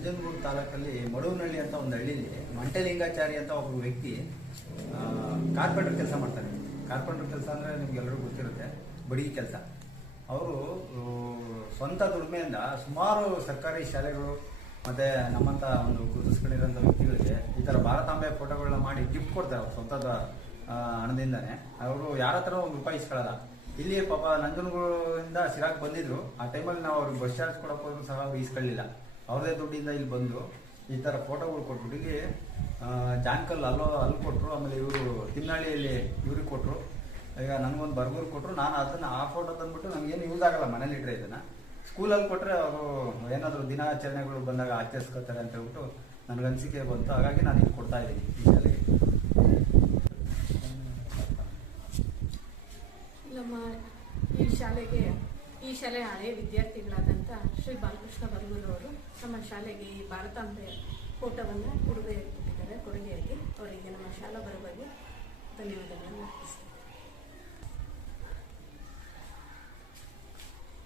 ನಂಜನಗೂಡು ತಾಲೂಕಲ್ಲಿ ಮಡೂನಹಳ್ಳಿ ಅಂತ ಒಂದು ಹಳ್ಳಿಲಿ ಮಂಟಲಿಂಗಾಚಾರಿ ಅಂತ ಒಬ್ಬ ವ್ಯಕ್ತಿ ಕಾರ್ಪೆಂಟರ್ ಕೆಲಸ ಮಾಡ್ತಾರೆ. ಕಾರ್ಪೆಂಟರ್ ಕೆಲಸ ಅಂದರೆ ನಿಮ್ಗೆಲ್ಲರಿಗೂ ಗೊತ್ತಿರುತ್ತೆ, ಬಡಗಿ ಕೆಲಸ. ಅವರು ಸ್ವಂತ ದುಡಿಮೆಯಿಂದ ಸುಮಾರು ಸರ್ಕಾರಿ ಶಾಲೆಗಳು ಮತ್ತು ನಮ್ಮಂಥ ಒಂದು ಗುರುತಿಸ್ಕೊಂಡಿರೋಂಥ ವ್ಯಕ್ತಿಗಳಿಗೆ ಈ ಥರ ಭಾರತಾಂಬೆ ಫೋಟೋಗಳನ್ನ ಮಾಡಿ ಗಿಫ್ಟ್ ಕೊಡ್ತಾರೆ ಅವ್ರು ಸ್ವಂತದ ಹಣದಿಂದನೇ. ಅವರು ಯಾರ ಹತ್ರ ಒಂದು ರೂಪಾಯಿ ಇಸ್ಕೊಳ್ಳಲ್ಲ. ಇಲ್ಲಿ ಪಾಪ ನಂಜನಗೂಡಿಂದ ಸಿರಾಕ್ ಬಂದಿದ್ರು. ಆ ಟೈಮಲ್ಲಿ ನಾವು ಅವ್ರಿಗೆ ಬಸ್ ಚಾರ್ಜ್ ಕೊಡಕ್ಕೆ ಹೋದ್ರು ಸಹ ಅವ್ರು ಇಸ್ಕೊಳ್ಳಿಲ್ಲ ಅವ್ರದೇ ದುಡ್ಡಿಂದ ಇಲ್ಲಿ ಬಂದು ಈ ಥರ ಫೋಟೋಗಳು ಕೊಟ್ಬಿಟ್ಟು ಇಲ್ಲಿ ಜಾನ್ಕಲ್ ಅಲ್ಲೋ, ಅಲ್ಲಿ ಕೊಟ್ಟರು ಆಮೇಲೆ ಇವರು ತಿನ್ನಾಳಿಯಲ್ಲಿ ಇವ್ರಿಗೆ ಕೊಟ್ಟರು ಈಗ ನನಗೊಂದು ಬರ್ಗೂರು ಕೊಟ್ಟರು ನಾನು ಅದನ್ನು ಆ ಫೋಟೋ ತಂದುಬಿಟ್ಟು ನನಗೇನು ಯೂಸ್ ಆಗಲ್ಲ, ಮನೇಲಿ ಇಟ್ಟರೆ ಇದನ್ನು. ಸ್ಕೂಲಲ್ಲಿ ಕೊಟ್ಟರೆ ಅವರು ಏನಾದರೂ ದಿನಾಚರಣೆಗಳು ಬಂದಾಗ ಆಚರಿಸ್ಕೋತಾರೆ ಅಂತ ಹೇಳ್ಬಿಟ್ಟು ನನಗೆ ಅನಿಸಿಕೆ ಬಂತು. ಹಾಗಾಗಿ ನಾನು ಇಲ್ಲಿ ಕೊಡ್ತಾ ಇದ್ದೀನಿ ಇಲ್ಲಿ ಈ ಶಾಲೆಗೆ ಈ ಶಾಲೆಯ ಹಳೆಯ ವಿದ್ಯಾರ್ಥಿಗಳಾದಂಥ ಶ್ರೀ ಬಾಲಕೃಷ್ಣ ಬರ್ಗೂರು ಅವರು ನಮ್ಮ ಶಾಲೆಗೆ ಈ ಭಾರತಾಂಬೆ ಫೋಟೋವನ್ನು ಕೊಡುಗೆ ಕೊಟ್ಟಿದ್ದಾರೆ. ಕೊಡುಗೆಯಾಗಿ ಅವರಿಗೆ ನಮ್ಮ ಶಾಲಾ ಪರವಾಗಿ ಧನ್ಯವಾದಗಳನ್ನು ಅರ್ಪಿಸ್ತೀನಿ.